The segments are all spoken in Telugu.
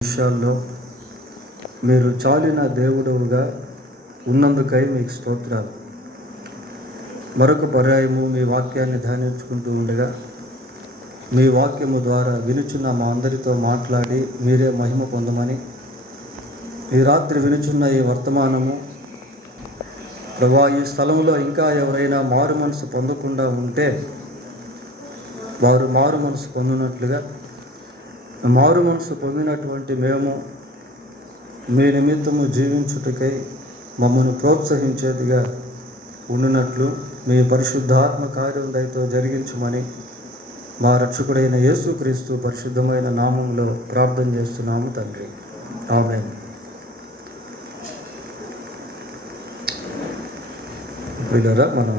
విషయాల్లో మీరు చాలిన దేవుడవుగా ఉన్నందుకై మీకు స్తోత్రాలు. మరొక పర్యాయము మీ వాక్యాన్ని ధ్యానించుకుంటూ ఉండగా మీ వాక్యము ద్వారా వినుచున్న మా అందరితో మాట్లాడి మీరే మహిమ పొందమని, ఈ రాత్రి వినుచున్న ఈ వర్తమానము ప్రభా, ఈ స్థలంలో ఇంకా ఎవరైనా మారు మనసు పొందకుండా ఉంటే వారు మారు మనసు పొందినట్లుగా, మారు మనసు పొందినటువంటి మేము మీ నిమిత్తము జీవించుటకై మమ్మల్ని ప్రోత్సహించేదిగా ఉండినట్లు మీ పరిశుద్ధాత్మ కార్యం దయతో జరిగించమని మా రక్షకుడైన యేసుక్రీస్తు పరిశుద్ధమైన నామంలో ప్రార్థన చేస్తున్నాము తండ్రి, ఆమేన్. వీళ్ళరా మన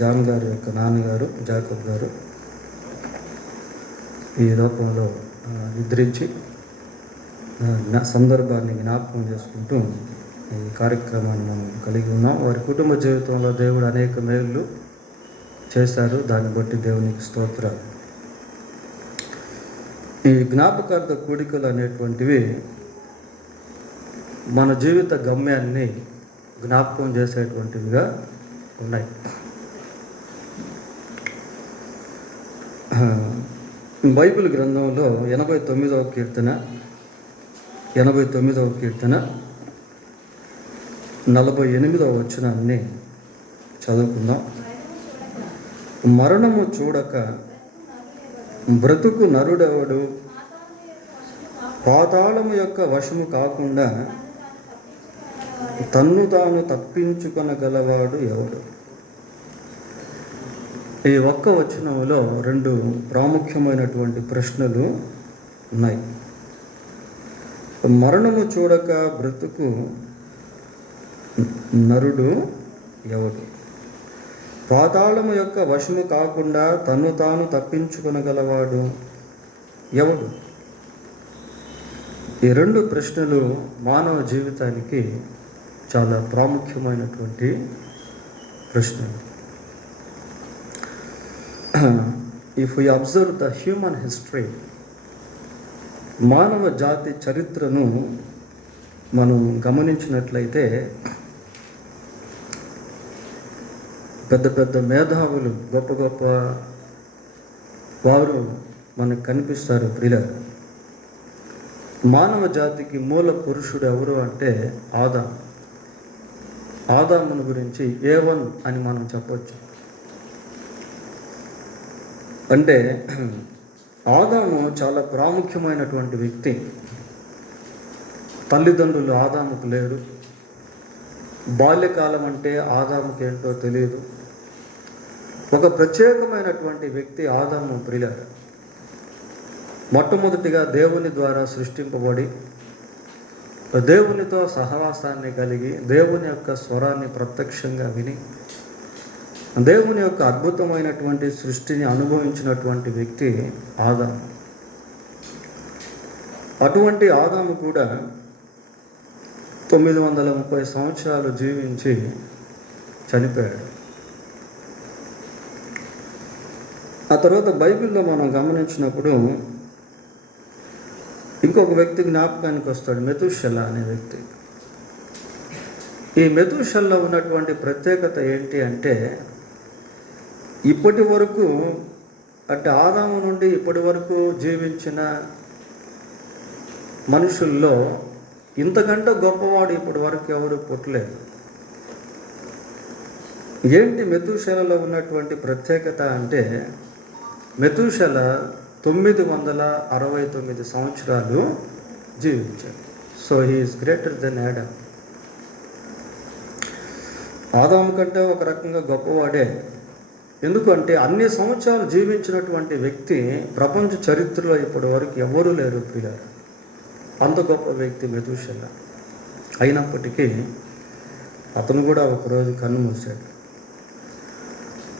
జాన్ గారి యొక్క నాన్నగారు జాకబ్ గారు ఈ రూపంలో నిద్రించి సందర్భాన్ని జ్ఞాపకం చేసుకుంటూ ఈ కార్యక్రమాన్ని మనం కలిగి ఉన్నాం. వారి కుటుంబ జీవితంలో దేవుడు అనేక మేళ్ళు చేశారు, దాన్ని బట్టి దేవునికి స్తోత్రాలు. ఈ జ్ఞాపకార్థ కూడికలు అనేటువంటివి మన జీవిత గమ్యాన్ని జ్ఞాపకం చేసేటువంటివిగా ఉన్నాయి. బైబిల్ గ్రంథంలో 89వ కీర్తన 48వ వచనాన్ని చదువుకుందాం. మరణము చూడక బ్రతుకు నరుడెవడు, పాతాళము యొక్క వశము కాకుండా తన్ను తాను తప్పించుకొనగలవాడు ఎవడు. ఈ ఒక్క వచనంలో రెండు ప్రాముఖ్యమైనటువంటి ప్రశ్నలు ఉన్నాయి. మరణము చూడక బ్రతుకు నరుడు ఎవడు, పాతాళము యొక్క వశము కాకుండా తన్ను తాను తప్పించుకొనగలవాడు ఎవడు. ఈ రెండు ప్రశ్నలు మానవ జీవితానికి చాలా ప్రాముఖ్యమైనటువంటి ప్రశ్నలు. If you observe the human history, మానవ జాతి చరిత్రను మనం గమనించినట్లయితే పెద్ద పెద్ద మేధావులు, గొప్ప గొప్ప వారు మనకు కనిపిస్తారు. ప్రియులారా, మానవ జాతికి మూల పురుషుడు ఎవరు అంటే ఆదామును గురించి A1 అని మనం చెప్పవచ్చు. అంటే ఆదాము చాలా ప్రాముఖ్యమైనటువంటి వ్యక్తి. తల్లిదండ్రులు ఆదాముకు లేరు. బాల్యకాలం అంటే ఆదాముకి ఏంటో తెలియదు. ఒక ప్రత్యేకమైనటువంటి వ్యక్తి ఆదాము. ప్రియులారా, మొట్టమొదటిగా దేవుని ద్వారా సృష్టింపబడి దేవునితో సహవాసాన్ని కలిగి దేవుని యొక్క స్వరాన్ని ప్రత్యక్షంగా విని దేవుని యొక్క అద్భుతమైనటువంటి సృష్టిని అనుభవించినటువంటి వ్యక్తి ఆదాము. అటువంటి ఆదాము కూడా 930 సంవత్సరాలు జీవించి చనిపోయాడు. ఆ తర్వాత బైబిల్లో మనం గమనించినప్పుడు ఇంకొక వ్యక్తి జ్ఞాపకానికి వస్తాడు, మెతూషెలా అనే వ్యక్తి. ఈ మెతూషెలా ఉన్నటువంటి ప్రత్యేకత ఏంటి అంటే, ఇప్పటి వరకు అంటే ఆదాము నుండి ఇప్పటి వరకు జీవించిన మనుషుల్లో ఇంతకంటే గొప్పవాడు ఇప్పటి వరకు ఎవరు పుట్టలేదు. ఏంటి మెతూషెలలో ఉన్నటువంటి ప్రత్యేకత అంటే, మెతూషెల 969 సంవత్సరాలు జీవించాడు. So he is greater than Adam. ఆదాము కంటే ఒక రకంగా గొప్పవాడే. ఎందుకంటే అన్ని సంవత్సరాలు జీవించినటువంటి వ్యక్తి ప్రపంచ చరిత్రలో ఇప్పటి వరకు ఎవరూ లేరు ప్రియులారా. అంత గొప్ప వ్యక్తి మెతూషెల. అయినప్పటికీ అతను కూడా ఒకరోజు కన్ను మూసాడు.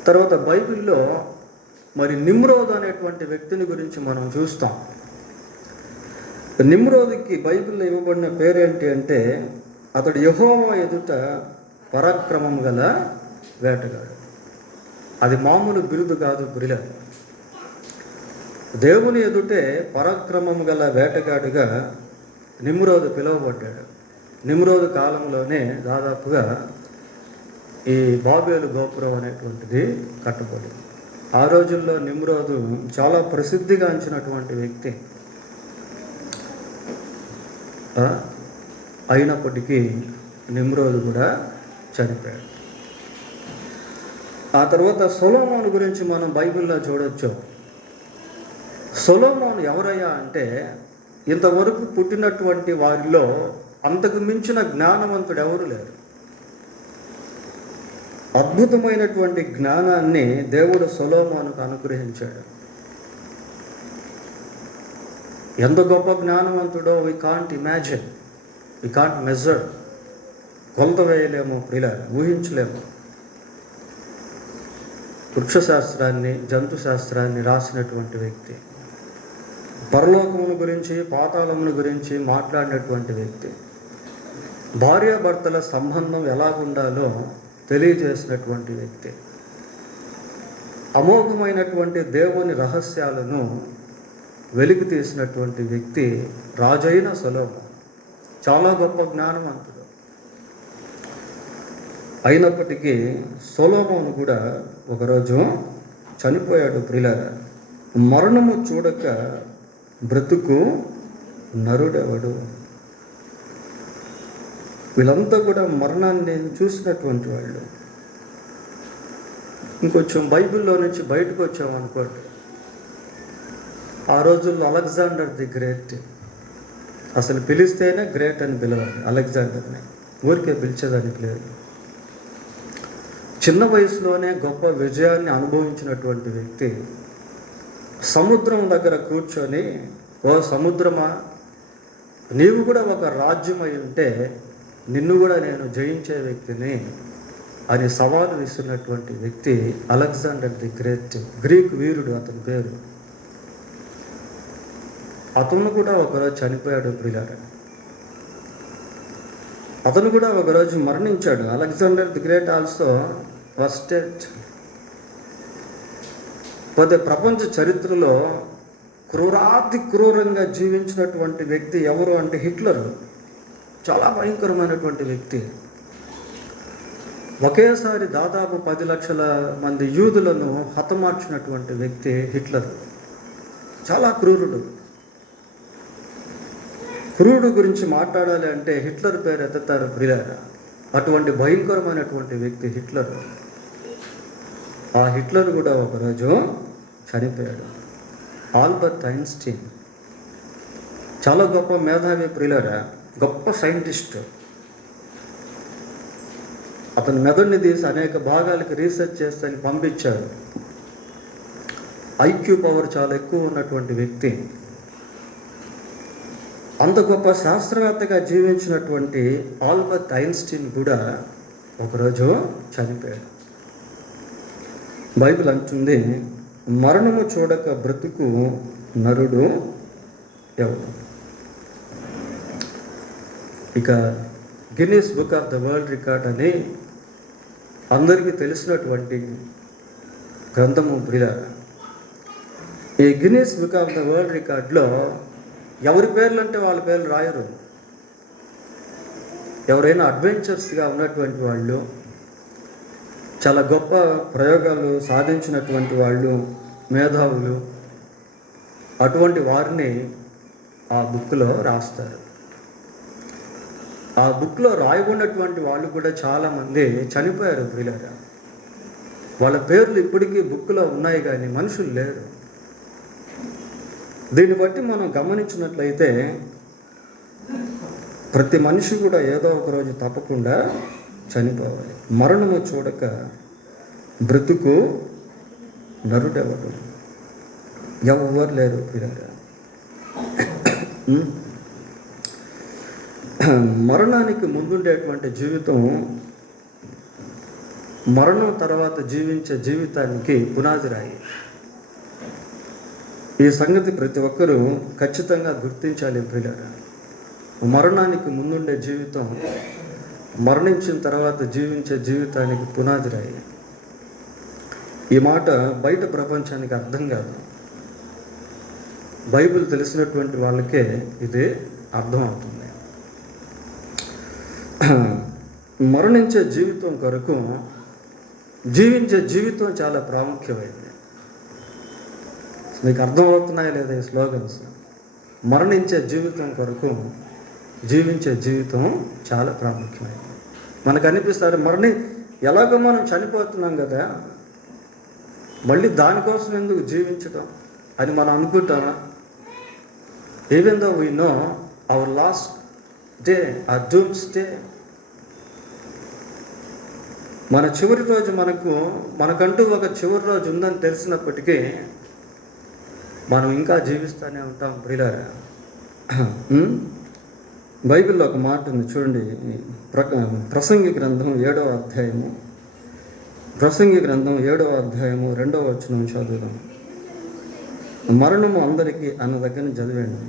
తర్వాత బైబిల్లో మరి నిమ్రోద్ అనేటువంటి వ్యక్తిని గురించి మనం చూస్తాం. నిమ్రోద్కి బైబిల్లో ఇవ్వబడిన పేరేంటి అంటే, అతడు యెహోవా ఎదుట పరాక్రమం గల వేటగాడు. అది మామూలు బిరుదు కాదు ప్రియులారా. దేవుని ఎదుటే పరాక్రమం గల వేటగాడిగా నిమ్రోదు పిలువబడ్డాడు. నిమ్రోదు కాలంలోనే దాదాపుగా ఈ బాబేలు గోపురం అనేటువంటిది కట్టబడింది. ఆ రోజుల్లో నిమ్రోదు చాలా ప్రసిద్ధిగాంచినటువంటి వ్యక్తి. అయినప్పటికీ నిమ్రోదు కూడా చనిపోయాడు. ఆ తర్వాత సొలొమోను గురించి మనం బైబిల్లో చూడొచ్చు. సొలొమోను ఎవరయ్యా అంటే, ఇంతవరకు పుట్టినటువంటి వారిలో అంతకు మించిన జ్ఞానవంతుడు ఎవరు లేరు. అద్భుతమైనటువంటి జ్ఞానాన్ని దేవుడు సొలొమోనుకు అనుగ్రహించాడు. ఎంత గొప్ప జ్ఞానవంతుడో we can't imagine, we can't measure. కొలత వేయలేము ప్రియులారా, ఊహించలేము. వృక్షశాస్త్రాన్ని, జంతు శాస్త్రాన్ని రాసినటువంటి వ్యక్తి, పరలోకమును గురించి, పాతాళమును గురించి మాట్లాడినటువంటి వ్యక్తి, భార్యాభర్తల సంబంధం ఎలాగుండాలో తెలియజేసినటువంటి వ్యక్తి, అమోఘమైనటువంటి దేవుని రహస్యాలను వెలికి తీసినటువంటి వ్యక్తి రాజైన సొలొమోను. చాలా గొప్ప జ్ఞానవంతుడు. అయినప్పటికీ సొలొమోను కూడా ఒకరోజు చనిపోయాడు ప్రియులారా. మరణము చూడక బ్రతుకు నరుడెవడు. వీళ్ళంతా కూడా మరణాన్ని చూసినటువంటి వాళ్ళు. ఇంకొంచెం బైబిల్లో నుంచి బయటకు వచ్చామనుకోండి, ఆ రోజుల్లో అలెగ్జాండర్ ది గ్రేట్, అసలు పిలిస్తేనే గ్రేట్ అని పిలవాలి అలెగ్జాండర్ని, ఊరికే పిలిచేదానికి లేదు. చిన్న వయసులోనే గొప్ప విజయాన్ని అనుభవించినటువంటి వ్యక్తి సముద్రం దగ్గర కూర్చొని, ఓ సముద్రమా, నీవు కూడా ఒక రాజ్యం అయి ఉంటే నిన్ను కూడా నేను జయించే వ్యక్తిని అని సవాలు విస్తున్నటువంటి వ్యక్తి అలెగ్జాండర్ ది గ్రేట్. గ్రీక్ వీరుడు అతని పేరు. అతను కూడా ఒకరోజు చనిపోయాడు ప్రియులారా. అతను కూడా ఒకరోజు మరణించాడు. Alexander the great also was dead. పోతే ప్రపంచ చరిత్రలో క్రూరాతి క్రూరంగా జీవించినటువంటి వ్యక్తి ఎవరు అంటే హిట్లర్. చాలా భయంకరమైనటువంటి వ్యక్తి. ఒకేసారి దాదాపు 10 లక్షల మంది యూదులను హతమార్చినటువంటి వ్యక్తి హిట్లర్. చాలా క్రూరుడు. క్రూరుడు గురించి మాట్లాడాలి అంటే హిట్లర్ పేరు ఎత్తుతారు ప్రియులారా. అటువంటి భయంకరమైనటువంటి వ్యక్తి హిట్లర్. ఆ హిట్లర్ కూడా ఒకరోజు చనిపోయాడు. ఆల్బర్ట్ ఐన్స్టీన్ చాలా గొప్ప మేధావి ప్రియులారా, గొప్ప సైంటిస్ట్. అతని మెదడుని తీసి అనేక భాగాలకి రీసెర్చ్ చేస్తని పంపించారు. ఐక్యూ పవర్ చాలా ఎక్కువ ఉన్నటువంటి వ్యక్తి. అంత గొప్ప శాస్త్రవేత్తగా జీవించినటువంటి ఆల్బర్ట్ ఐన్స్టీన్ కూడా ఒకరోజు చనిపోయాడు. బైబిల్ అంటుంది, మరణము చూడక బ్రతుకు నరుడు ఎవరు. ఇక Guinness book of the world record అని అందరికీ తెలిసినటువంటి గ్రంథము ప్రియులారా. ఈ Guinness book of the world రికార్డ్లో ఎవరి పేర్లు అంటే వాళ్ళ పేర్లు రాయరు. ఎవరైనా అడ్వెంచర్స్గా ఉన్నటువంటి వాళ్ళు, చాలా గొప్ప ప్రయోగాలు సాధించినటువంటి వాళ్ళు, మేధావులు, అటువంటి వారిని ఆ బుక్లో రాస్తారు. ఆ బుక్లో రాయబడినటువంటి వాళ్ళు కూడా చాలామంది చనిపోయారు ప్రియులారా. వాళ్ళ పేర్లు ఇప్పటికీ బుక్లో ఉన్నాయి కానీ మనుషులు లేరు. దీన్ని బట్టి మనం గమనించినట్లయితే ప్రతి మనిషి కూడా ఏదో ఒక రోజు తప్పకుండా చనిపోవాలి. మరణము చూడక బ్రతుకు నరుడెవడు. ఎవరు లేరు ప్రియులారా. మరణానికి ముందుండేటువంటి జీవితం మరణం తర్వాత జీవించే జీవితానికి పునాది రాయి. ఈ సంగతి ప్రతి ఒక్కరూ ఖచ్చితంగా గుర్తించాలి ప్రియులారా. మరణానికి ముందుండే జీవితం మరణించిన తర్వాత జీవించే జీవితానికి పునాది రాయి. ఈ మాట బయట ప్రపంచానికి అర్థం కాదు. బైబిల్ తెలిసినటువంటి వాళ్ళకే ఇది అర్థమవుతుంది. మరణించే జీవితం కొరకు జీవించే జీవితం చాలా ప్రాముఖ్యమైనది. మీకు అర్థమవుతున్నాయా లేదా ఈ స్లోగన్స్? మరణించే జీవితం కొరకు జీవించే జీవితం చాలా ప్రాముఖ్యమైనది. మనకు అనిపిస్తారు ఎలాగో మనం చనిపోతున్నాం కదా, మళ్ళీ దానికోసం ఎందుకు జీవించడం అని మనం అనుకుంటామా? Even though we know our last day, or doomsday, day చివరి రోజు మనకంటూ ఒక చివరి రోజు ఉందని తెలిసినప్పటికీ మనం ఇంకా జీవిస్తూనే ఉంటాం ప్రియులారా. బైబిల్లో ఒక మాట ఉంది చూడండి, ప్రసంగి గ్రంథం 7వ అధ్యాయము 2వ వచనం చదువుదాం. మరణము అందరికీ అన్న దగ్గర చదివండి.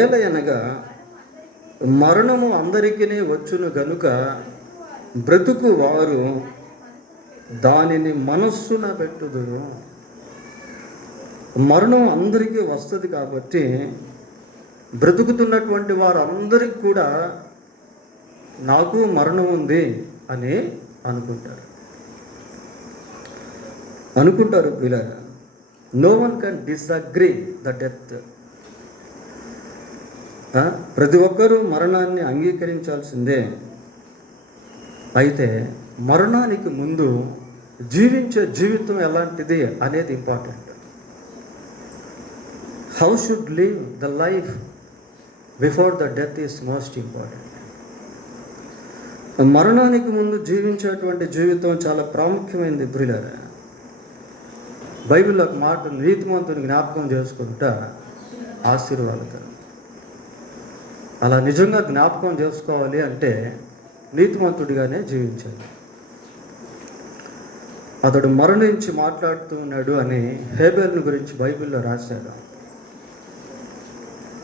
ఏలయనగా మరణము అందరికీ వచ్చును గనుక బ్రతుకు వారు దానిని మనస్సున పెట్టుదురు. మరణం అందరికీ వస్తుంది కాబట్టి బ్రతుకుతున్నటువంటి వారందరికీ కూడా నాకు మరణం ఉంది అని అనుకుంటారు పిల్లలు. No one can disagree the death. ప్రతి ఒక్కరూ మరణాన్ని అంగీకరించాల్సిందే. అయితే మరణానికి ముందు జీవించే జీవితం ఎలాంటిది అనేది important. How should live the life before the death is most important. మరణానికి ముందు జీవించేటువంటి జీవితం చాలా ప్రాముఖ్యమైనది ప్రియులారా. బైబిల్లో ఒక మాట, నీతిమంతుని జ్ఞాపకం చేసుకుంటా ఆశీర్వాదకరం. అలా నిజంగా జ్ఞాపకం చేసుకోవాలి అంటే నీతిమంతుడిగానే జీవించాలి. అతడు మరణించి మాట్లాడుతున్నాడు అని హేబెలుని గురించి బైబిల్లో రాశాడు.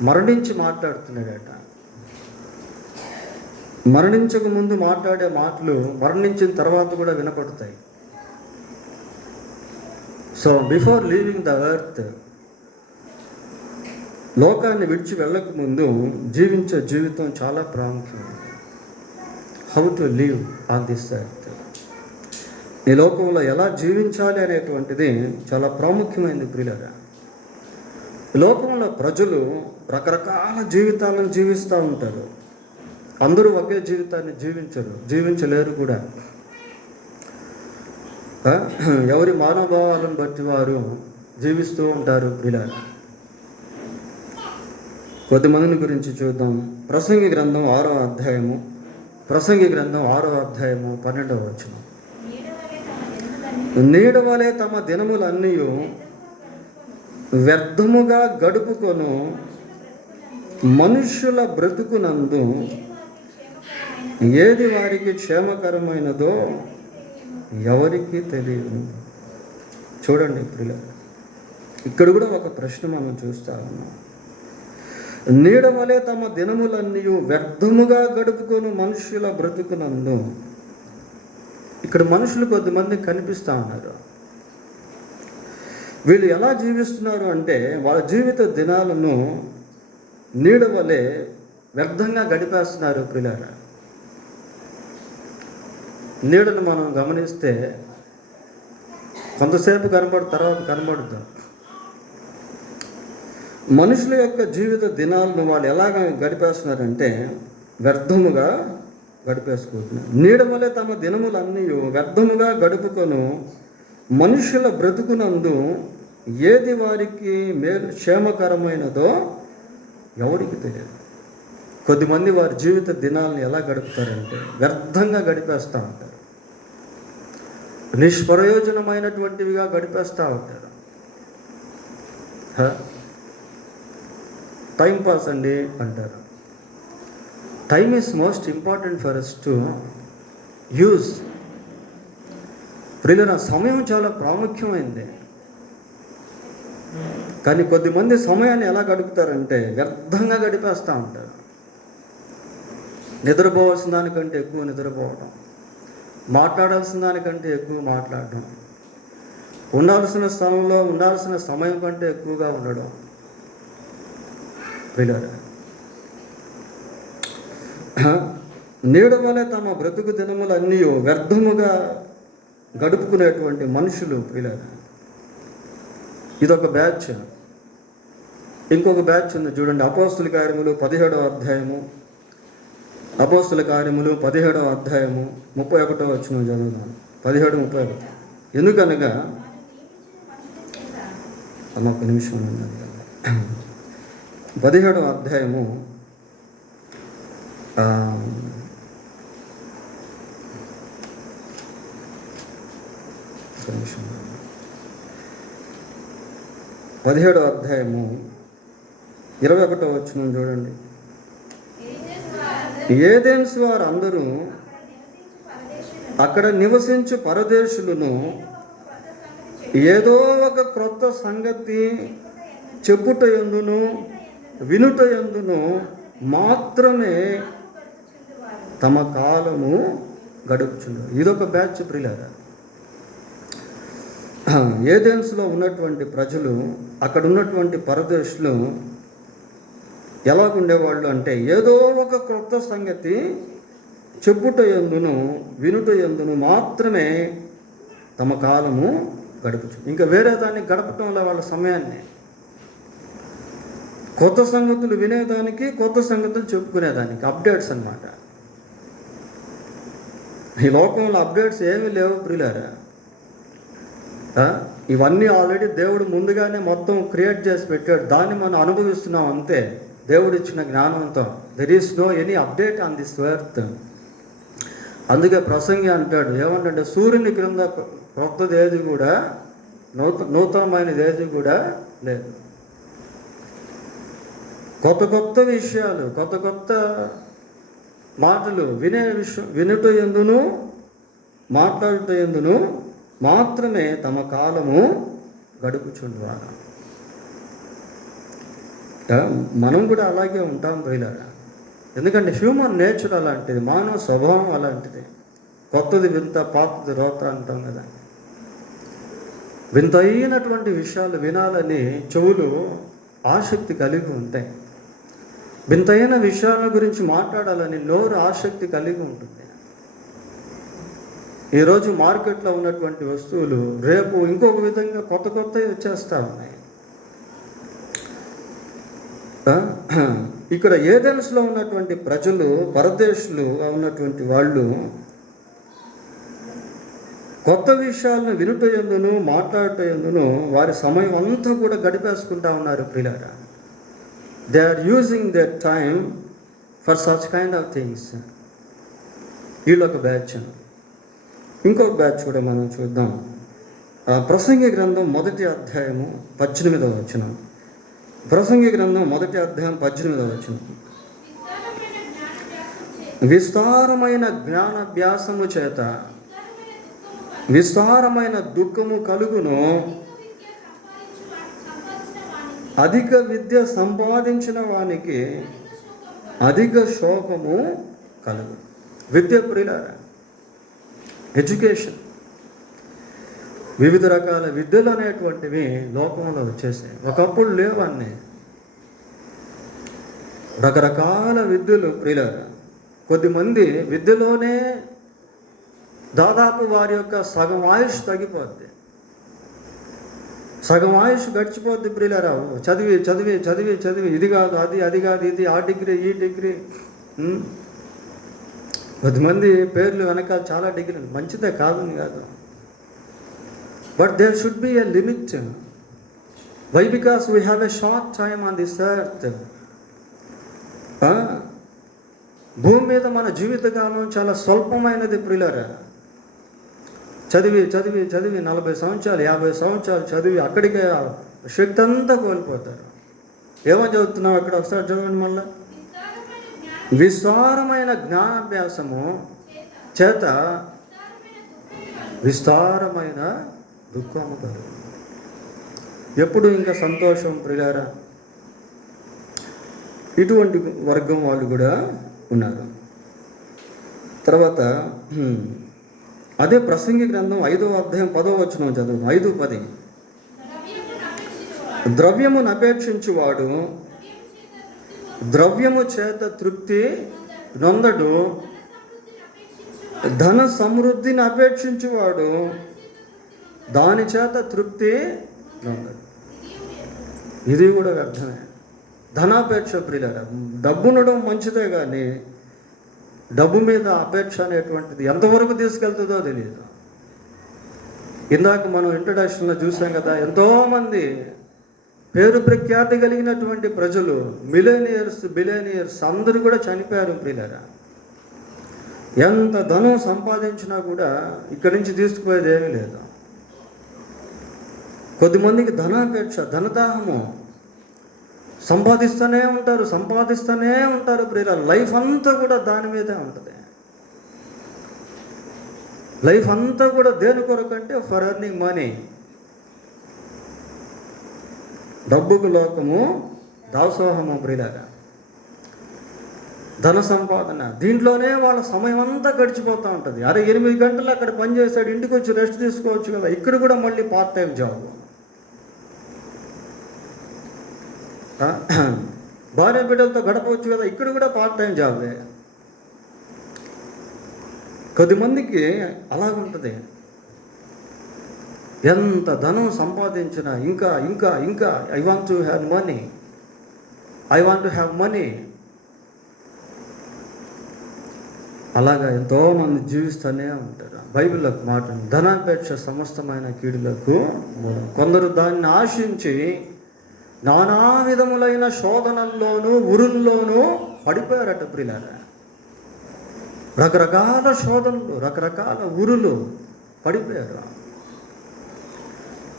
మరణించి మాట్లాడుతున్నాడట. మరణించక ముందు మాట్లాడే మాటలు మరణించిన తర్వాత కూడా వినపడతాయి. So before leaving the earth, లోకాన్ని విడిచి వెళ్ళక ముందు జీవించే జీవితం చాలా ప్రాముఖ్యం. How to live on this earth, ఈ లోకంలో ఎలా జీవించాలి అనేటువంటిది చాలా ప్రాముఖ్యమైనది ప్రియులారా. లోకంలో ప్రజలు రకరకాల జీవితాలను జీవిస్తూ ఉంటారు. అందరూ ఒకే జీవితాన్ని జీవించలేరు కూడా. ఎవరి మనోభావాలను బట్టి వారు జీవిస్తూ ఉంటారు ప్రియులారా. కొద్దిమందిని గురించి చూద్దాం. ప్రసంగి గ్రంథం 6వ అధ్యాయము 12వ వచనం. నీడవలే తమ దినములన్నీ వ్యర్థముగా గడుపుకొను మనుష్యుల బ్రతుకునందు ఏది వారికి క్షేమకరమైనదో ఎవరికి తెలియదు. చూడండి ప్రియులారా, ఇక్కడ కూడా ఒక ప్రశ్న మనం చూస్తా ఉన్నాం. నీడవలే తమ దినములన్నీ వ్యర్థముగా గడుపుకొని మనుషుల బ్రతుకునందు. ఇక్కడ మనుషులు కొద్దిమంది కనిపిస్తూ ఉన్నారు. వీళ్ళు ఎలా జీవిస్తున్నారు అంటే వాళ్ళ జీవిత దినాలను నీడవలే వ్యర్థంగా గడిపేస్తున్నారు ప్రియులారా. నీడను మనం గమనిస్తే కొంతసేపు తర్వాత కనబడుతుంది. మనుషుల యొక్క జీవిత దినాలను వాళ్ళు ఎలాగ గడిపేస్తున్నారంటే వ్యర్థముగా గడిపేసుకుంటున్నారు. నీడవలే తమ దినములన్నీ వ్యర్థముగా గడుపుకొను మనుషుల బ్రతుకునందు ఏది వారికి క్షేమకరమైనదో ఎవరికి తెలియదు. కొద్దిమంది వారి జీవిత దినాలను ఎలా గడుపుతారంటే వ్యర్థంగా గడిపేస్తూ ఉంటారు. నిష్ప్రయోజనమైనటువంటివిగా గడిపేస్తూ ఉంటారు. టైం పాస్ అండి అంటారు. Time is most important for us to use. ప్రియుల సమయం చాలా ప్రాముఖ్యమైంది. కానీ కొద్దిమంది సమయాన్ని ఎలా గడుపుతారంటే వ్యర్థంగా గడిపేస్తూ ఉంటారు. నిద్రపోవాల్సిన దానికంటే ఎక్కువ నిద్రపోవడం, మాట్లాడాల్సిన దానికంటే ఎక్కువ మాట్లాడడం, ఉండాల్సిన స్థలంలో ఉండాల్సిన సమయం కంటే ఎక్కువగా ఉండడం, ప్రియులారా, నీడ వలె తమ బ్రతుకు దినములన్నీ వ్యర్థముగా గడుపుకునేటువంటి మనుషులు ప్రియులారా. ఇదొక బ్యాచ్. ఇంకొక బ్యాచ్ ఉంది చూడండి. అపోస్తుల కార్యములు 17వ అధ్యాయము, అపోస్తుల కార్యములు 17వ అధ్యాయము 31వ వచనం చదువుతాను. 17:31. ఎందుకనగా ఒక నిమిషం ఉన్నది. 17వ అధ్యాయము పదిహేడవ అధ్యాయము 21వ వచనం చూడండి. ఏదెన్స్ వారు అందరూ అక్కడ నివసించు పరదేశులను ఏదో ఒక క్రొత్త సంగతి చెప్పుట యందును వినుట యందును మాత్రమే తమ కాలము గడుపుచుండు. ఇదొక బ్యాచ్ ప్రియులారా. ఏథెన్స్లో ఉన్నటువంటి ప్రజలు, అక్కడ ఉన్నటువంటి పరదేశులు ఎలాగుండేవాళ్ళు అంటే, ఏదో ఒక క్రొత్త సంగతి చెప్పుట యందును వినుట యందును మాత్రమే తమ కాలము గడుపుచు. ఇంకా వేరే దాన్ని గడపటంలో వాళ్ళ సమయాన్ని, కొత్త సంగతులు వినేదానికి, కొత్త సంగతులు చెప్పుకునేదానికి, అప్డేట్స్ అన్నమాట. ఈ లోకంలో అప్డేట్స్ ఏమీ లేవు ప్రియులారా. ఇవన్నీ ఆల్రెడీ దేవుడు ముందుగానే మొత్తం క్రియేట్ చేసి పెట్టాడు. దాన్ని మనం అనుభవిస్తున్నాం అంతే, దేవుడు ఇచ్చిన జ్ఞానంతో. There is no any update on this earth. అందుకే ప్రసంగి అంటాడు, ఏమంటే సూర్యుని క్రింద కొత్తది ఏది కూడా, నూతనమైనది ఏది కూడా లేదు. కొత్త కొత్త విషయాలు, కొత్త కొత్త మాటలు వినుట యందును మాట్లాడుట యందును మాత్రమే తమ కాలము గడుపుచుండువారు. మనం కూడా అలాగే ఉంటాం ప్రియులారా. ఎందుకంటే హ్యూమన్ నేచర్ అలాంటిది, మానవ స్వభావం అలాంటిది. కొత్తది వింత, పాతది రోత అంటాం కదా. వింతైనటువంటి విషయాలు వినాలని చెవులు ఆసక్తి కలిగి ఉంటాయి. వింతైన విషయాల గురించి మాట్లాడాలని నోరు ఆసక్తి కలిగి ఉంటుంది. ఈరోజు మార్కెట్లో ఉన్నటువంటి వస్తువులు రేపు ఇంకొక విధంగా కొత్త కొత్తవి వచ్చేస్తూ ఉన్నాయి. ఇక్కడ ఏథెన్స్లో ఉన్నటువంటి ప్రజలు, పరదేశులు ఉన్నటువంటి వాళ్ళు కొత్త విషయాలను వినుట యందును మాట్లాడుట యందును వారి సమయం అంతా కూడా గడిపేసుకుంటా ఉన్నారు ప్రియులారా. They are using their time for such kind of things. వీళ్ళొక బ్యాచ్. ఇంకొక బ్యాచ్ కూడా మనం చూద్దాం. ప్రసంగి గ్రంథం 1వ అధ్యాయము 18వ వచనం. ప్రసంగి గ్రంథం 1వ అధ్యాయం 18వ వచనం. విస్తారమైన జ్ఞానాభ్యాసము చేత విస్తారమైన దుఃఖము కలుగును, అధిక విద్య సంపాదించిన వానికి అధిక శోకము కలుగు. విద్య ప్రియులారా, ఎడ్యుకేషన్, వివిధ రకాల విద్యలు అనేటువంటివి లోకంలో వచ్చేసాయి. ఒకప్పుడు లేవన్నీ. రకరకాల విద్యలు ప్రియులారా. కొద్దిమంది విద్యలోనే దాదాపు వారి యొక్క సగం ఆయుష్ తగ్గిపోద్ది, సగం ఆయుష్ గడిచిపోద్ది ప్రియులారా. చదివి చదివి చదివి చదివి ఇది కాదు అది, అది కాదు ఇది, ఆ డిగ్రీ ఈ డిగ్రీ. కొద్దిమంది పేర్లు వెనకాల చాలా డిగ్రీలు, మంచిదే కాదని కాదు. But there should be a limit. Why? Because we have a short time on this earth. భూమి మీద మన జీవితకాలం చాలా స్వల్పమైనది ప్రియులారా. చదివి చదివి చదివి 40 సంవత్సరాలు 50 సంవత్సరాలు చదివి అక్కడికే శక్తి అంతా కోల్పోతారు. ఏమని చదువుతున్నావు అక్కడ? ఒకసారి చదవండి మళ్ళా. విస్తారమైన జ్ఞానాభ్యాసము చేత విస్తారమైన దుఃఖము కలుగు. ఎప్పుడు ఇంకా సంతోషం ప్రియులారా? ఇటువంటి వర్గం వాళ్ళు కూడా ఉన్నారు. తర్వాత అదే ప్రసంగి గ్రంథం 5వ అధ్యాయం 10వ వచనం చదువు. 5:10. ద్రవ్యమును అపేక్షించువాడు ద్రవ్యము చేత తృప్తి నొందడు, ధన సమృద్ధిని అపేక్షించువాడు దాని చేత తృప్తి నొందడు. ఇది కూడా వ్యర్థమే. ధనాపేక్ష ప్రియులారా, డబ్బు ఉండడం మంచిదే, కానీ డబ్బు మీద అపేక్ష అనేటువంటిది ఎంతవరకు తీసుకెళ్తుందో తెలియదు. ఇందాక మనం ఇంట్రడక్షన్లో చూసాం కదా, ఎంతోమంది పేరు ప్రఖ్యాతి కలిగినటువంటి ప్రజలు, బిలియనియర్స్ అందరూ కూడా చనిపోయారు ప్రియులారా. ఎంత ధనం సంపాదించినా కూడా ఇక్కడి నుంచి తీసుకుపోయేది ఏమీ లేదు. కొద్దిమందికి ధనాపేక్ష, ధనదాహము, సంపాదిస్తూనే ఉంటారు ప్రియులారా. లైఫ్ అంతా కూడా దాని మీదే ఉంటుంది. లైఫ్ అంతా కూడా దేని కొరకంటే ఫర్ ఎర్నింగ్ మనీ. డబ్బుకు లోకము దాసోహము ప్రియులారా. ధన సంపాదన, దీంట్లోనే వాళ్ళ సమయం అంతా గడిచిపోతూ ఉంటుంది. 8 గంటలు అక్కడ పనిచేసాడు, ఇంటికి వచ్చి రెస్ట్ తీసుకోవచ్చు కదా, ఇక్కడ కూడా మళ్ళీ పార్ట్ టైం జాబ్. భార్య బిడ్డలతో గడపవచ్చు కదా, ఇక్కడ కూడా పార్ట్ టైం జాబే. కొద్దిమందికి అలాగుంటుంది. ఎంత ధనం సంపాదించినా ఇంకా ఇంకా ఇంకా I want to have money. అలాగా ఎంతోమంది జీవిస్తూనే ఉంటారు. బైబిల్లో మాట, ధనాపేక్ష సమస్తమైన కీడులకు మూలం. కొందరు దాన్ని ఆశించి నానా విధములైన శోధనల్లోనూ ఉరుల్లోనూ పడిపోయారట ప్రియులారా. రకరకాల శోధనలు, రకరకాల ఉరులు పడిపోయారు.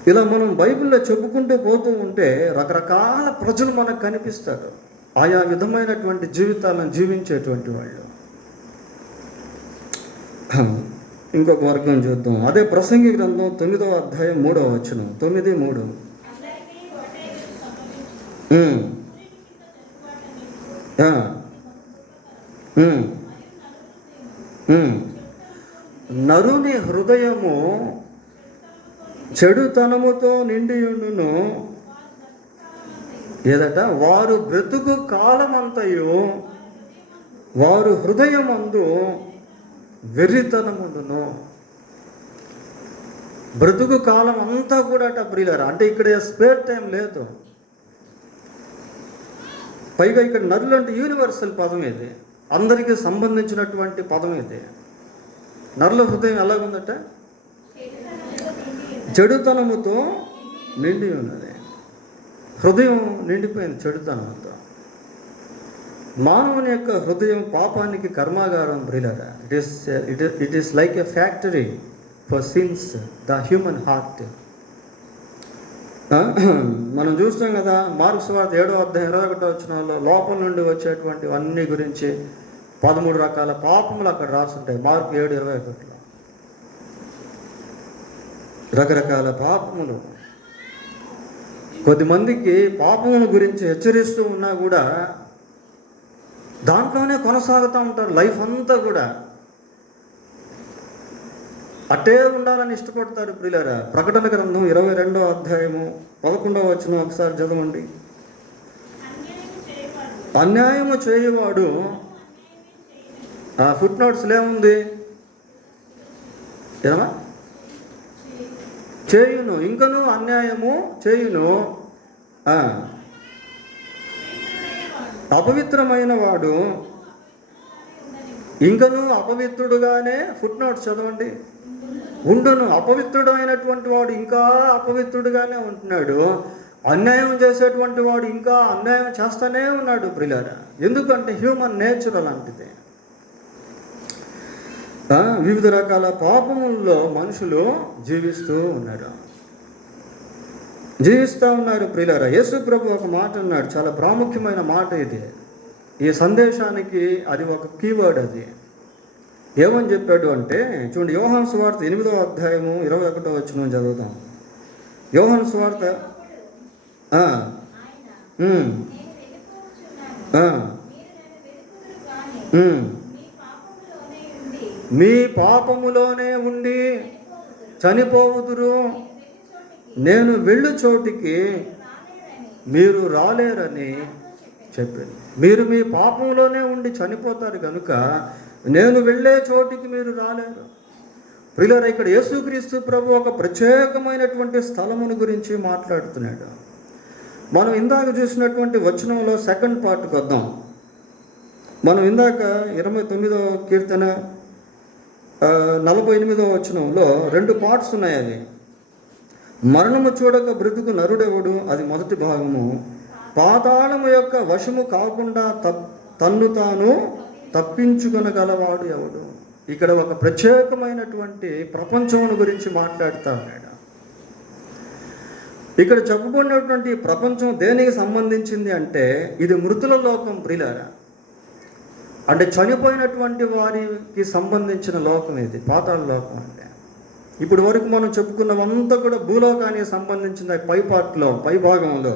ఇలా మనం బైబిల్లో చెప్పుకుంటూ పోతూ ఉంటే రకరకాల ప్రజలు మనకు కనిపిస్తారు, ఆయా విధమైనటువంటి జీవితాలను జీవించేటువంటి వాళ్ళు. ఇంకొక వర్గం చూద్దాం. అదే ప్రసంగి గ్రంథం 9వ అధ్యాయం 3వ వచనం, 9:3. నరుని హృదయము చెడుతనముతో నిండియుండును, ఏదట వారు బ్రతుకు కాలమంతయు వారు హృదయమందు వెర్రితనముండును. బ్రతుకు కాలం అంతా కూడా అట ప్రియులారా. అంటే ఇక్కడ స్పేర్ టైం లేదు. పైగా ఇక్కడ నరులు అంటే యూనివర్సల్ పదం, ఇది అందరికీ సంబంధించినటువంటి పదం. ఇది నరుల హృదయం ఎలాగుందట? చెడుతనముతో నిండి ఉన్నది. హృదయం నిండిపోయింది చెడుతనంతో. మానవుని యొక్క హృదయం పాపానికి కర్మాగారం ప్రియులారా. It is like a factory for since, the human heart. మనం చూస్తాం కదా, మార్కు సువార్త 7వ అధ్యాయం 21వ వచనంలో లోపల నుండి వచ్చేటువంటి అన్ని గురించి 13 రకాల పాపములు అక్కడ రాసుంటాయి. మార్కు 7:21లో రకరకాల పాపములు. కొద్దిమందికి పాపముల గురించి హెచ్చరిస్తూ ఉన్నా కూడా దాంట్లోనే కొనసాగుతూ ఉంటారు లైఫ్ అంతా కూడా. అట్టే ఉండాలని ఇష్టపడతారు ప్రియులారా. ప్రకటన గ్రంథం 22వ అధ్యాయము 11వ వచనం ఒకసారి చదవండి. అన్యాయము చేయువాడు, ఆ ఫుట్ నోట్స్లో ఏముంది? ఏమా చేయును, ఇంకను అన్యాయము చేయును, అపవిత్రమైన వాడు ఇంకను అపవిత్రుడుగానే, ఫుట్ నోట్స్ చదవండి, ఉండును. అపవిత్రుడు అయినటువంటి వాడు ఇంకా అపవిత్రుడుగానే ఉంటున్నాడు. అన్యాయం చేసేటువంటి వాడు ఇంకా అన్యాయం చేస్తూనే ఉన్నాడు ప్రియులారా. ఎందుకంటే హ్యూమన్ నేచర్ అలాంటిది. వివిధ రకాల పాపముల్లో మనుషులు జీవిస్తూ ఉన్నారు ప్రియులారా. యేసు ప్రభు ఒక మాట అన్నాడు, చాలా ప్రాముఖ్యమైన మాట ఇది. ఈ సందేశానికి అది ఒక కీవర్డ్. అది ఏమని చెప్పాడు అంటే, చూడండి, యోహాను సువార్త 8వ అధ్యాయము 21వ వచనం చదువుతాం. యోహాను సువార్త మీ పాపములోనే ఉండి చనిపోవుదురు, నేను వెళ్ళు చోటికి మీరు రాలేరని చెప్పింది. మీరు మీ పాపంలోనే ఉండి చనిపోతారు కనుక నేను వెళ్ళే చోటికి మీరు రాలేరు. ప్రియులారా, ఇక్కడ యేసుక్రీస్తు ప్రభు ఒక ప్రత్యేకమైనటువంటి స్థలమును గురించి మాట్లాడుతున్నాడు. మనం ఇందాక చూసినటువంటి వచనంలో సెకండ్ పార్ట్కి వద్దాం. మనం ఇందాక 29వ కీర్తన 48వ వచనంలో 2 పార్ట్స్ ఉన్నాయి. అవి మరణము చూడక బ్రతుకు నరుడెవడు, అది మొదటి భాగము. పాతాళము యొక్క వశము కాకుండా తన్ను తాను తప్పించుకొనగలవాడు ఎవడు. ఇక్కడ ఒక ప్రత్యేకమైనటువంటి ప్రపంచం గురించి మాట్లాడుతూ ఉన్నాడు. ఇక్కడ చెప్పబడినటువంటి ప్రపంచం దేనికి సంబంధించింది అంటే ఇది మృతుల లోకం ప్రియులారా. అంటే చనిపోయినటువంటి వారికి సంబంధించిన లోకం ఇది పాతాళ లోకం. అంటే ఇప్పుడు వరకు మనం చెప్పుకున్నవంతా కూడా భూలోకానికి సంబంధించిన పై భాగంలో.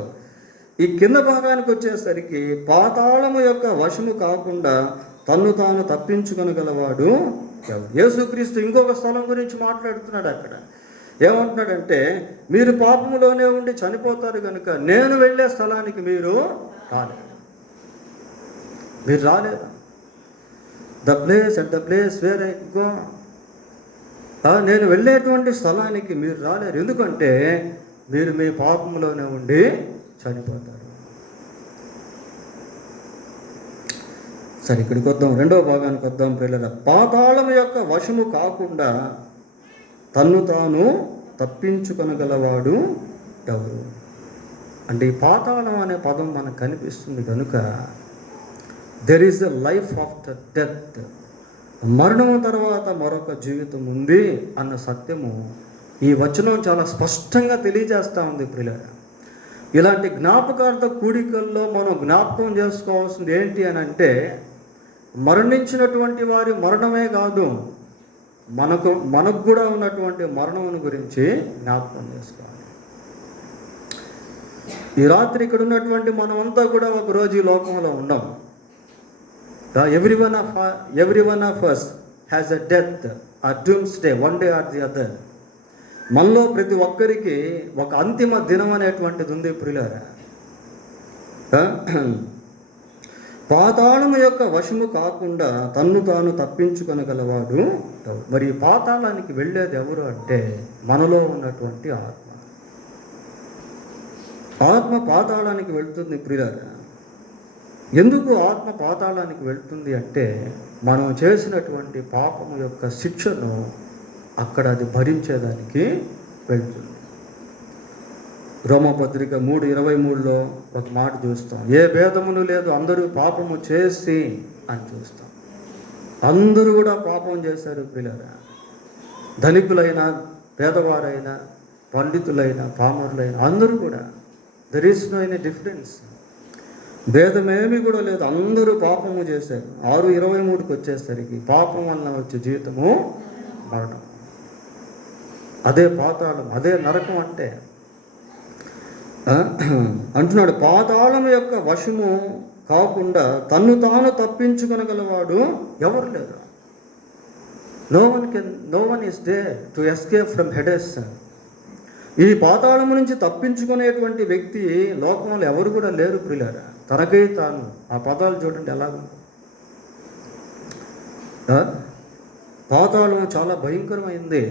ఈ కింద భాగానికి వచ్చేసరికి పాతాళము యొక్క వశము కాకుండా తన్ను తాను తప్పించుకొనగలవాడు ఎవరు. యేసుక్రీస్తు ఇంకొక స్థలం గురించి మాట్లాడుతున్నాడు. అక్కడ ఏమంటున్నాడంటే మీరు పాపములోనే ఉండి చనిపోతారు కనుక నేను వెళ్ళే స్థలానికి మీరు రాలేరు. The place where I go. నేను వెళ్ళేటువంటి స్థలానికి మీరు రాలేరు. ఎందుకంటే మీరు మీ పాపంలోనే ఉండి చనిపోతారు. సరే, ఇక్కడికి వద్దాం, 2వ భాగానికి వద్దాం పిల్లల. పాతాళం యొక్క వశము కాకుండా తన్ను తాను తప్పించుకొనగలవాడు ఎవరు. అంటే ఈ పాతాళం అనే పదం మనకు కనిపిస్తుంది కనుక there is a life after death. మరణం తర్వాత మరొక జీవితం ఉంది అన్న సత్యము ఈ వచనం చాలా స్పష్టంగా తెలియజేస్తూ ఉంది ప్రియులారా. ఇలాంటి జ్ఞాపకార్థ కూడికల్లో మనం జ్ఞాపకం చేసుకోవాల్సింది ఏంటి అని అంటే మరణించినటువంటి వారి మరణమే కాదు, మనకు కూడా ఉన్నటువంటి మరణం గురించి జ్ఞాపకం చేసుకోవాలి. ఈ రాత్రి ఇక్కడ ఉన్నటువంటి మనమంతా కూడా ఒకరోజు ఈ లోకంలో ఉండం. Every one of us has a death or doomsday, one day or the other. మనలో ప్రతి ఒక్కరికి ఒక అంతిమ దినం అనేటువంటిది ఉంది ప్రియులారా. పాతాళము యొక్క వశము కాకుండా తన్ను తాను తప్పించుకొనగలవాడు. మరి పాతాళానికి వెళ్ళేది ఎవరు అంటే మనలో ఉన్నటువంటి ఆత్మ పాతాళానికి వెళ్తుంది ప్రియులారా. ఎందుకు ఆత్మ పాతాళానికి వెళ్తుంది అంటే మనం చేసినటువంటి పాపము యొక్క శిక్షను అక్కడ అది భరించేదానికి వెళ్తుంది. రోమపత్రిక 3:23లో ఒక మాట చూస్తాం, ఏ భేదమును లేదు, అందరూ పాపము చేసి అని చూస్తాం. అందరూ కూడా పాపం చేశారు ప్రియులారా. ధనికులైనా, పేదవారైనా, పండితులైనా, పామరులైనా అందరూ కూడా. There is no any difference. భేదమేమీ కూడా లేదు, అందరూ పాపము చేశారు. 6:23కి వచ్చేసరికి పాపం వలన వచ్చే జీవితము మరణం. అదే పాతాళం, అదే నరకం. అంటే అంటున్నాడు పాతాళం యొక్క వశము కాకుండా తన్ను తాను తప్పించుకొనగలవాడు ఎవరు లేరు. No one is there to escape from Hades. ఈ పాతాళము నుంచి తప్పించుకునేటువంటి వ్యక్తి లోకంలో ఎవరు కూడా లేరు ప్రియులారా. తనకై తాను. ఆ పదాలు చూడండి ఎలాగ. పాతాళం చాలా భయంకరమైంది.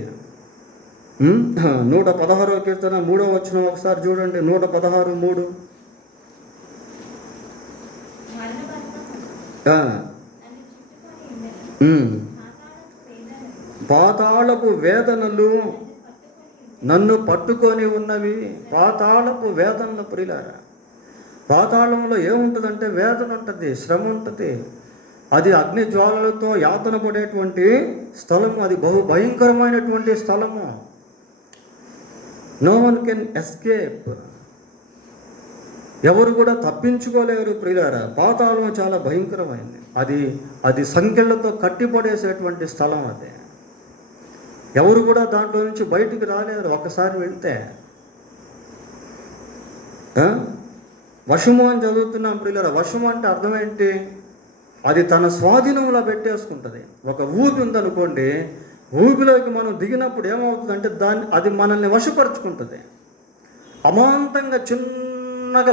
116వ కీర్తన 3వ వచనం ఒకసారి చూడండి. 116:3. పాతాళపు వేదనలు నన్ను పట్టుకొని ఉన్నవి. పాతాళపు వేదనలు ప్రియులారా. పాతాళంలో ఏముంటుందంటే వేదన ఉంటుంది, శ్రమ ఉంటుంది. అది అగ్ని జ్వాలలతో యాతన పడేటువంటి స్థలము. అది బహు భయంకరమైనటువంటి స్థలము. No one can escape. ఎవరు కూడా తప్పించుకోలేరు ప్రియులారా. పాతాళం చాలా భయంకరమైంది. అది సంకెళ్లతో కట్టిపడేసేటువంటి స్థలం. అదే ఎవరు కూడా దాంట్లో నుంచి బయటికి రాలేరు ఒకసారి వెళ్తే. వశము అని చదువుతున్నాం ప్రియులారా. వశము అంటే అర్థం ఏంటి? అది తన స్వాధీనంలో పెట్టేసుకుంటుంది. ఒక ఊపి ఉందనుకోండి, ఊపిలోకి మనం దిగినప్పుడు ఏమవుతుందంటే అది మనల్ని వశపరుచుకుంటుంది. అమాంతంగా చిన్న సన్నగా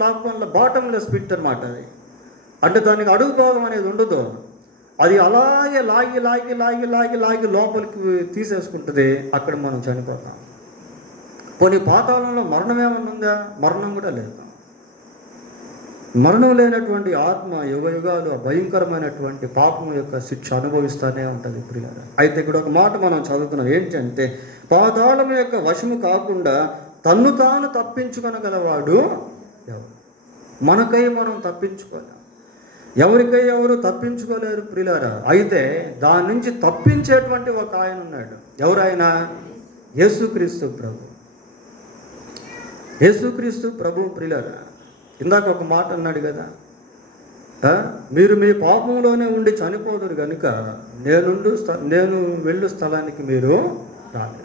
లాక్కొని బాటంలెస్ పిట్ అనమాట అది. అంటే దానికి అడుగు భాగం అనేది ఉండదు. అది అలాగే లాగి లోపలికి తీసేసుకుంటుంది. అక్కడ మనం చనిపోతాం. పోనీ పాతాళంలో మరణం ఏమన్నా ఉందా? మరణం కూడా లేదు. మరణం లేనటువంటి ఆత్మ యుగాలు భయంకరమైనటువంటి పాపం యొక్క శిక్ష అనుభవిస్తూనే ఉంటుంది ప్రియులారా. అయితే ఇక్కడ ఒక మాట మనం చదువుతున్నాం. ఏంటంటే పాతాళం యొక్క వశము కాకుండా తన్ను తాను తప్పించుకొనగలవాడు ఎవరు? మనకై మనం తప్పించుకోలేం. ఎవరికై ఎవరు తప్పించుకోలేరు ప్రియులారా. అయితే దాని నుంచి తప్పించేటువంటి ఒక ఆయన ఉన్నాడు. ఎవరైనా? యేసుక్రీస్తు ప్రభు. యేసుక్రీస్తు ప్రభు ప్రియులారా. ఇందాక ఒక మాట అన్నాడు కదా, మీరు మీ పాపంలోనే ఉండి చనిపోదురు కనుక నేను వెళ్ళు స్థలానికి మీరు రాలేదు.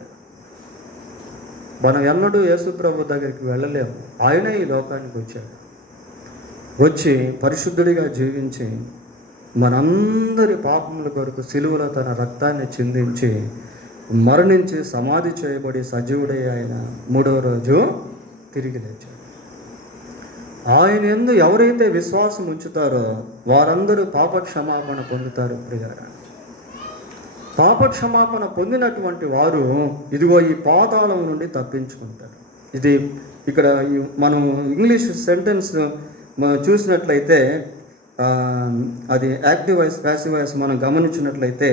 మనం ఎన్నడూ యేసు ప్రభు దగ్గరికి వెళ్ళలేము. ఆయనే ఈ లోకానికి వచ్చాడు. వచ్చి పరిశుద్ధుడిగా జీవించి మనందరి పాపముల కొరకు సిలువలో తన రక్తాన్ని చిందించి మరణించి సమాధి చేయబడి సజీవుడై ఆయన 3వ రోజు తిరిగి లేచాడు. ఆయన యందు ఎవరైతే విశ్వాసం ఉంచుతారో వారందరూ పాపక్షమాపణ పొందుతారు ప్రియులారా. పాపక్షమాపణ పొందినటువంటి వారు ఇదిగో ఈ పాతాళం నుండి తప్పించుకుంటారు. ఇది ఇక్కడ మనం ఇంగ్లీష్ సెంటెన్స్ చూసినట్లయితే అది యాక్టివ్ వాయిస్ ప్యాసివ్ వాయిస్ మనం గమనించినట్లయితే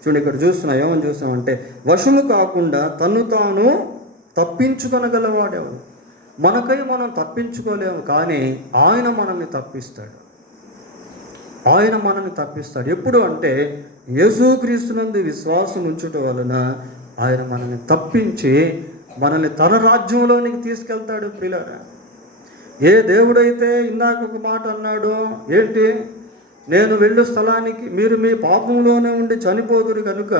చూడండి, ఇక్కడ చూస్తున్నాం. ఏమని చూస్తున్నామంటే వశము కాకుండా తన్ను తాను తప్పించుకొనగలవాడెవడు? మనకై మనం తప్పించుకోలేము, కానీ ఆయన మనల్ని తప్పిస్తాడు. ఆయన మనల్ని తప్పిస్తాడు. ఎప్పుడు అంటే యేసుక్రీస్తునందు విశ్వాసం ఉంచుట వలన ఆయన మనల్ని తప్పించి మనల్ని తన రాజ్యంలోనికి తీసుకెళ్తాడు ప్రియులారా. ఏ దేవుడైతే ఇందాక ఒక మాట అన్నాడో, ఏంటి? నేను వెళ్ళు స్థలానికి మీరు మీ పాపంలోనే ఉండి చనిపోదురు కనుక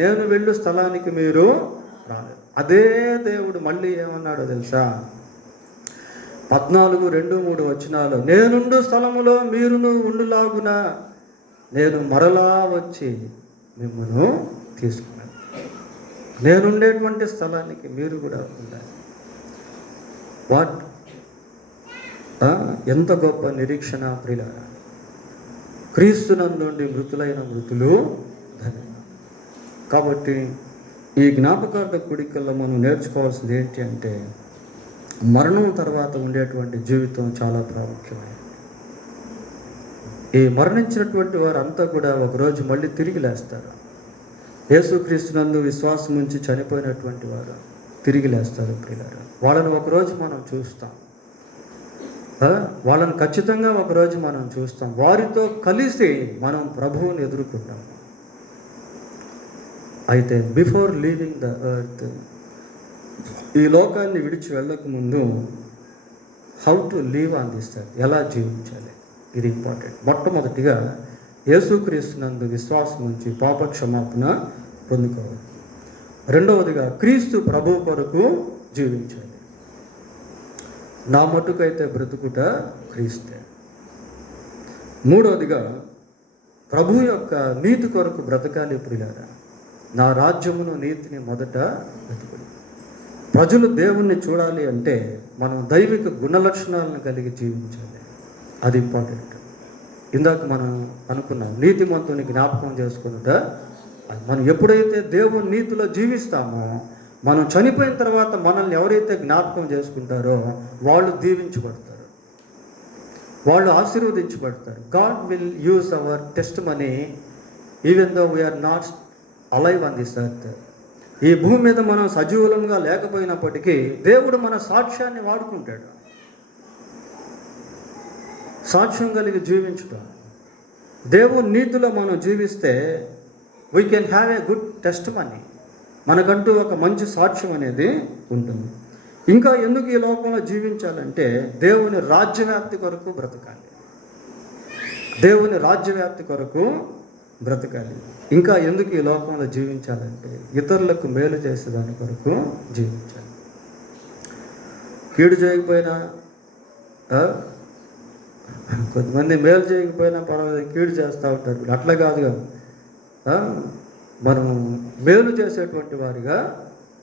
నేను వెళ్ళు స్థలానికి మీరు రాలేదు. అదే దేవుడు మళ్ళీ ఏమన్నాడో తెలుసా? 14:2-3 వచనాలు, నేనుండు స్థలములో మీరును ఉండులాగున నేను మరలా వచ్చి మిమ్మల్ని తీసుకున్నాను. నేనుండేటువంటి స్థలానికి మీరు కూడా ఉండాలి. వాట్ ఎంత గొప్ప నిరీక్షణ ప్రియులారా. క్రీస్తునందుండి మృతులైన మృతులు ధన్యులు. కాబట్టి ఈ జ్ఞాపకార్థ కూడికల్లో మనం నేర్చుకోవాల్సింది ఏంటి అంటే మరణం తర్వాత ఉండేటువంటి జీవితం చాలా ప్రాముఖ్యమైనది. ఈ మరణించినటువంటి వారంతా కూడా ఒకరోజు మళ్ళీ తిరిగి లేస్తారు. యేసుక్రీస్తునందు విశ్వాసం ఉంచి చనిపోయినటువంటి వారు తిరిగి లేస్తారు ప్రియులారా. వాళ్ళని ఒకరోజు మనం చూస్తాం. వాళ్ళని ఖచ్చితంగా ఒకరోజు మనం చూస్తాం. వారితో కలిసి మనం ప్రభువుని ఎదుర్కొంటాం. అయితే బిఫోర్ లీవింగ్ ద ఎర్త్, ఈ లోకాన్ని విడిచి వెళ్ళకముందు how to leave on this earth, ఎలా జీవించాలి, ఇది ఇంపార్టెంట్. మొట్టమొదటిగా యేసుక్రీస్తునందు విశ్వాసం ఉంచి పాపక్షమాపణ పొందుకోవాలి. రెండవదిగా క్రీస్తు ప్రభు కొరకు జీవించాలి. నా మట్టుకైతే బ్రతుకుట క్రీస్తే. మూడవదిగా ప్రభు యొక్క నీతి కొరకు బ్రతకాలి ప్రియులారా. నా రాజ్యమును నీతిని మొదట వెతుకుడు. ప్రజలు దేవుణ్ణి చూడాలి అంటే మనం దైవిక గుణలక్షణాలను కలిగి జీవించాలి. అది ఇంపార్టెంట్. ఇందాక మనం అనుకున్నాం, నీతిమంతుని జ్ఞాపకం చేసుకున్నట. మనం ఎప్పుడైతే దేవుని నీతిలో జీవిస్తామో మనం చనిపోయిన తర్వాత మనల్ని ఎవరైతే జ్ఞాపకం చేసుకుంటారో వాళ్ళు దీవించబడతారు, వాళ్ళు ఆశీర్వదించబడతారు. God will use our testimony even though we're not alive on this earth. ఈ భూమి మీద మనం సజీవులంగా లేకపోయినప్పటికీ దేవుడు మన సాక్ష్యాన్ని వాడుకుంటాడు. సాక్ష్యం కలిగి జీవించడం, దేవుని నీతిలో మనం జీవిస్తే we can have a good test money. మనకంటూ ఒక మంచి సాక్ష్యం అనేది ఉంటుంది. ఇంకా ఎందుకు ఈ లోకంలో జీవించాలంటే దేవుని రాజ్యవ్యాప్తి కొరకు బ్రతకాలి. దేవుని రాజ్యవ్యాప్తి కొరకు బ్రతకాలి. ఇంకా ఎందుకు ఈ లోకంలో జీవించాలంటే ఇతరులకు మేలు చేసేదాని కొరకు జీవించాలి. కీడు చేయకపోయినా, కొంతమంది మేలు చేయకపోయినా పర్వాలేదు, కీడు చేస్తూ ఉంటారు. అట్లా కాదుగా, మనం మేలు చేసేటువంటి వారిగా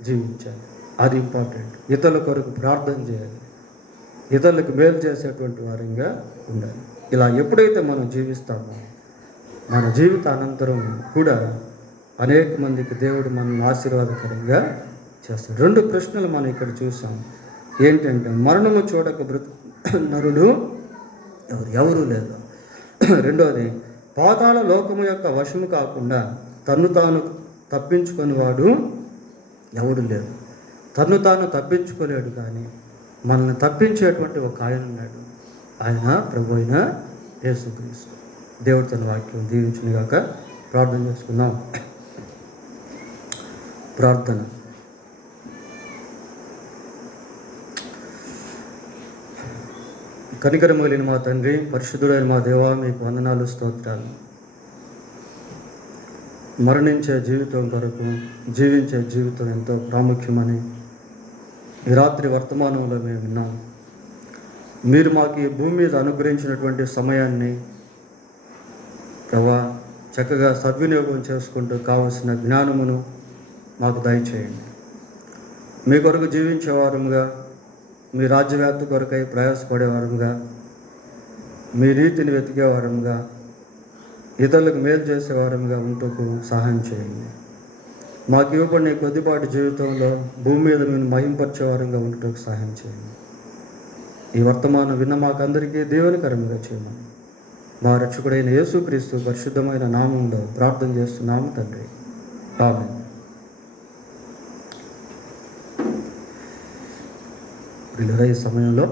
జీవించాలి. అది ఇంపార్టెంట్. ఇతరుల కొరకు ప్రార్థన చేయాలి. ఇతరులకు మేలు చేసేటువంటి వారంగా ఉండాలి. ఇలా ఎప్పుడైతే మనం జీవిస్తామో మన జీవితానంతరం కూడా అనేక మందికి దేవుడు మనల్ని ఆశీర్వాదకరంగా చేస్తాడు. 2 ప్రశ్నలు మనం ఇక్కడ చూసాం. ఏంటంటే మరణము చూడక నరుడు ఎవరు లేదు. రెండోది, పాతాళ లోకము యొక్క వశము కాకుండా తన్ను తాను తప్పించుకునేవాడు ఎవడు లేడు. తన్ను తాను తప్పించుకోలేడు, కానీ మనల్ని తప్పించేటువంటి ఒక ఆయన ఉన్నాడు. ఆయన ప్రభు అయిన యేసుక్రీస్తు. దేవుడు తన వాక్యం దీవించునుగాక. ప్రార్థన చేసుకుందాం. ప్రార్థన. కనికరము కలిగిన మా తండ్రి, పరిశుద్ధుడైన మా దేవా, మీకు వందనాలు, స్తోత్రాలు. మరణించే జీవితం కొరకు జీవించే జీవితం ఎంతో ప్రాముఖ్యమని ఈ రాత్రి వర్తమానంలో మేము విన్నాం. మీరు మాకు ఈ భూమి మీద అనుగ్రహించినటువంటి సమయాన్ని ప్రభా చక్కగా సద్వినియోగం చేసుకుంటూ కావలసిన జ్ఞానమును మాకు దయచేయండి. మీ కొరకు జీవించేవారంగా, మీ రాజ్యవ్యాప్తి కొరకై ప్రయాసపడేవారంగా, మీ రీతిని వెతికేవారంగా, ఇతరులకు మేలు చేసేవారంగా ఉంటూ సహాయం చేయండి. మాకు ఇవ్వబడిన కొద్దిపాటి జీవితంలో భూమి మీద మేము మహింపరిచేవారంగా ఉండటకు సహాయం చేయండి. ఈ వర్తమానం విన్న మాకందరికీ దీవెనకరంగా చేయమని మా రక్షకుడైన యేసుక్రీస్తు పరిశుద్ధమైన నామంలో ప్రార్థన చేస్తున్నాము తండ్రి. ఆమేన్. ఈ సమయంలో